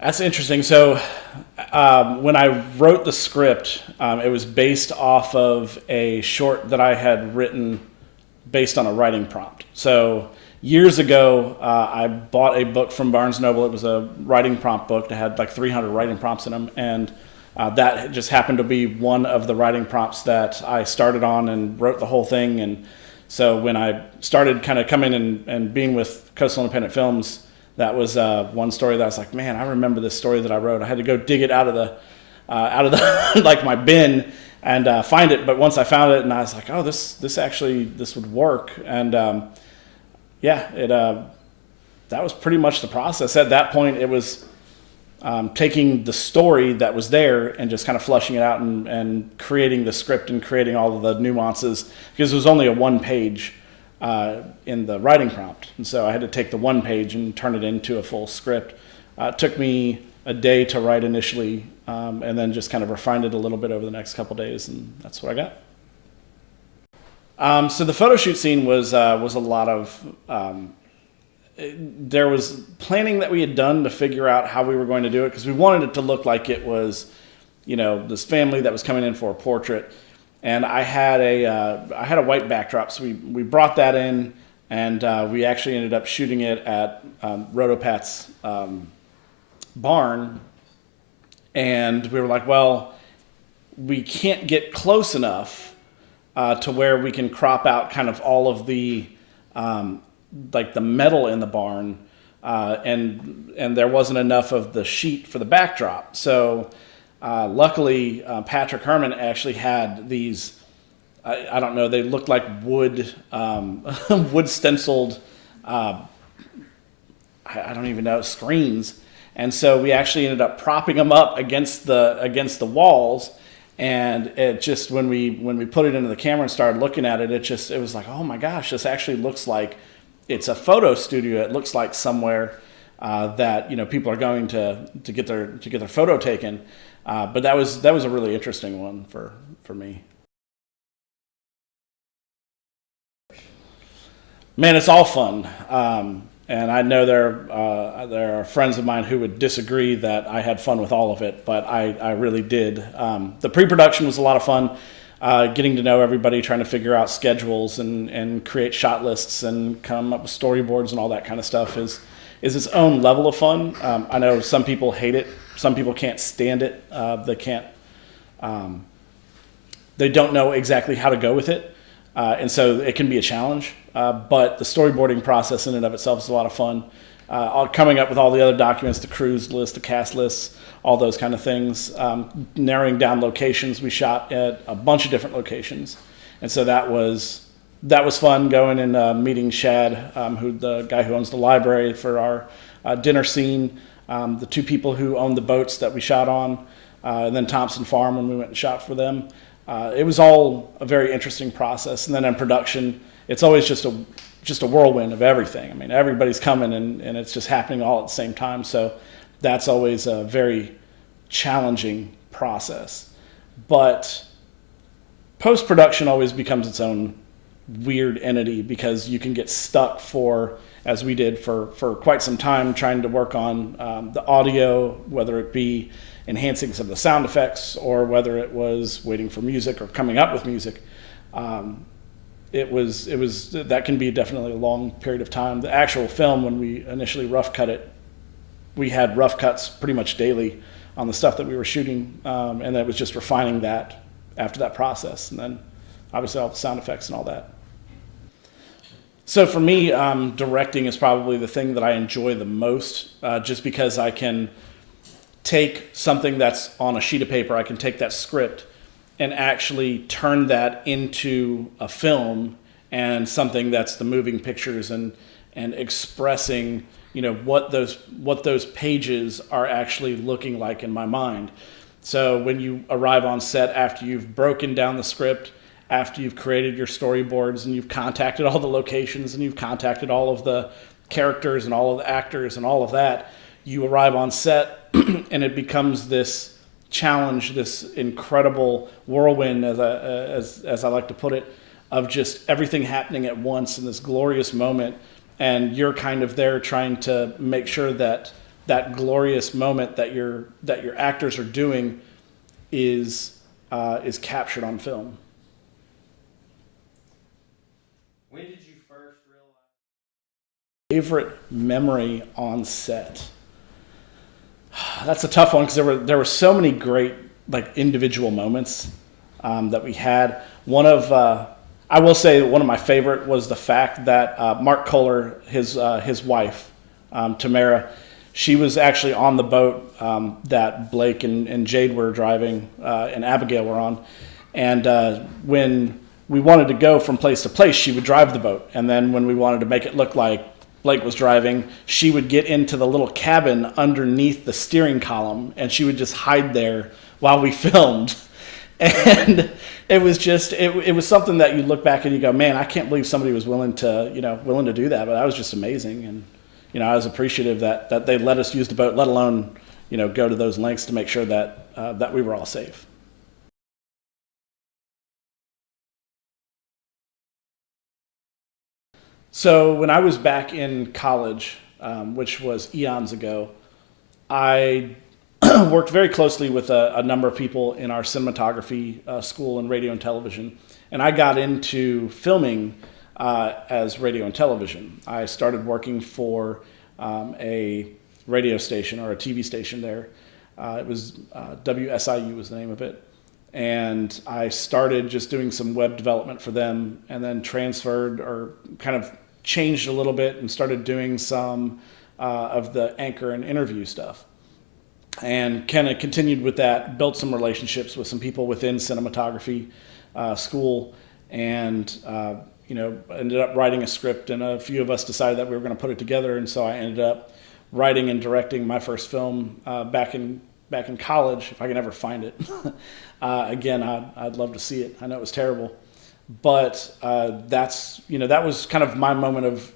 That's interesting. So when I wrote the script, it was based off of a short that I had written based on a writing prompt. So years ago, I bought a book from Barnes Noble. It was a writing prompt book that had like 300 writing prompts in them, and that just happened to be one of the writing prompts that I started on and wrote the whole thing. And so when I started kind of coming and being with Coastal Independent Films, that was one story that I was like, man, I remember this story that I wrote. I had to go dig it out of the like my bin and find it. But once I found it, and I was like, oh, this would work. And yeah, that was pretty much the process. At that point, it was taking the story that was there and just kind of flushing it out and creating the script and creating all of the nuances, because it was only a one page in the writing prompt. And so I had to take the one page and turn it into a full script. It took me a day to write initially, and then just kind of refined it a little bit over the next couple days, and that's what I got. So the photo shoot scene was a lot of, there was planning that we had done to figure out how we were going to do it, because we wanted it to look like it was, this family that was coming in for a portrait. And I had a white backdrop, so we brought that in, and we actually ended up shooting it at Rotopat's barn. And we were like, well, we can't get close enough to where we can crop out kind of all of the like the metal in the barn, and there wasn't enough of the sheet for the backdrop. So luckily, Patrick Herman actually had these, I don't know, they looked like wood, wood stenciled, I don't even know, screens. And so we actually ended up propping them up against the walls. And it just, when we put it into the camera and started looking at it, it was like, oh my gosh, this actually looks like it's a photo studio. It looks like somewhere that people are going to get their photo taken. But that was a really interesting one for me. Man, it's all fun. And I know there are friends of mine who would disagree that I had fun with all of it, but I really did. The pre-production was a lot of fun, getting to know everybody, trying to figure out schedules and create shot lists and come up with storyboards and all that kind of stuff is its own level of fun. I know some people hate it. Some people can't stand it. They don't know exactly how to go with it. And so it can be a challenge. But the storyboarding process in and of itself is a lot of fun. Coming up with all the other documents, the crews list, the cast lists, all those kind of things. Narrowing down locations. We shot at a bunch of different locations. And so that was fun, going and meeting Shad, who the guy who owns the library, for our dinner scene. The two people who owned the boats that we shot on, and then Thompson Farm when we went and shot for them. It was all a very interesting process. And then in production, it's always just a whirlwind of everything. I mean, everybody's coming and it's just happening all at the same time. So that's always a very challenging process. But post-production always becomes its own weird entity, because you can get stuck as we did for quite some time, trying to work on the audio, whether it be enhancing some of the sound effects or whether it was waiting for music or coming up with music. It was that can be definitely a long period of time. The actual film, when we initially rough cut it, we had rough cuts pretty much daily on the stuff that we were shooting, and then it was just refining that after that process, and then obviously all the sound effects and all that. So for me, directing is probably the thing that I enjoy the most, just because I can take something that's on a sheet of paper, I can take that script and actually turn that into a film and something that's the moving pictures and expressing, what those pages are actually looking like in my mind. So when you arrive on set after you've broken down the script, after you've created your storyboards and you've contacted all the locations and you've contacted all of the characters and all of the actors and all of that, you arrive on set and it becomes this challenge, this incredible whirlwind, as I like to put it, of just everything happening at once in this glorious moment. And you're kind of there trying to make sure that that glorious moment that your actors are doing is captured on film. When did you first realize? Favorite memory on set? That's a tough one because there were so many great like individual moments that we had. I will say one of my favorite was the fact that Mark Kohler, his wife, Tamara, she was actually on the boat that Blake and Jade were driving and Abigail were on. And when we wanted to go from place to place, she would drive the boat. And then when we wanted to make it look like Blake was driving, she would get into the little cabin underneath the steering column and she would just hide there while we filmed. And it was just, it was something that you look back and you go, man, I can't believe somebody was willing to do that. But that was just amazing. And, I was appreciative that they let us use the boat, let alone, go to those lengths to make sure that we were all safe. So when I was back in college, which was eons ago, I worked very closely with a number of people in our cinematography school in radio and television, and I got into filming as radio and television. I started working for a radio station or a TV station there. It was WSIU was the name of it. And I started just doing some web development for them and then transferred or kind of changed a little bit and started doing some of the anchor and interview stuff. And kind of continued with that, built some relationships with some people within cinematography school, and ended up writing a script, and a few of us decided that we were going to put it together, and so I ended up writing and directing my first film back in college, if I can ever find it. Again, I'd love to see it. I know it was terrible, but that was kind of my moment of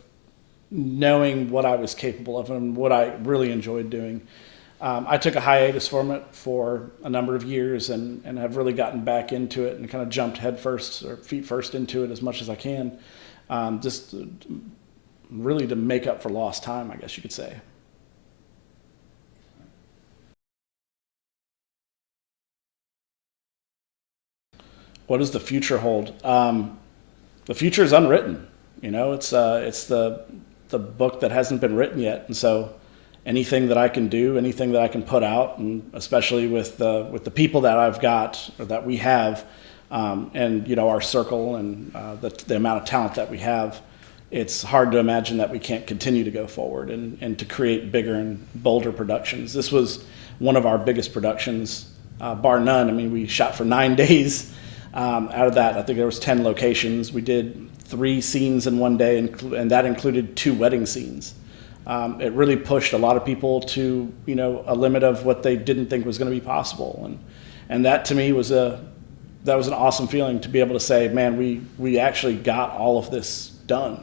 knowing what I was capable of and what I really enjoyed doing. I took a hiatus from it for a number of years and have really gotten back into it and kind of jumped head first or feet first into it as much as I can, just really to make up for lost time, I guess you could say. What does the future hold? The future is unwritten. It's the book that hasn't been written yet, and so anything that I can do, anything that I can put out, and especially with the people that I've got or that we have, and our circle and the amount of talent that we have, it's hard to imagine that we can't continue to go forward and to create bigger and bolder productions. This was one of our biggest productions, bar none. I mean, we shot for 9 days. Out of that, I think there was 10 locations. We did 3 scenes in one day, and that included 2 wedding scenes. It really pushed a lot of people to, a limit of what they didn't think was going to be possible. And that to me was an awesome feeling to be able to say, man, we actually got all of this done.